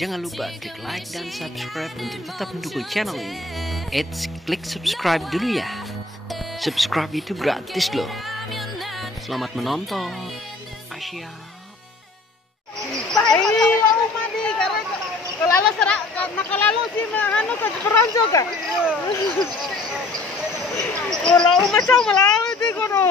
Jangan lupa klik like dan subscribe untuk tetap mendukung channel ini. Klik subscribe dulu ya. Subscribe itu gratis loh. Selamat menonton. Asia. Kalau sih anu ke peronco ka. Kalau macam malau itu kono.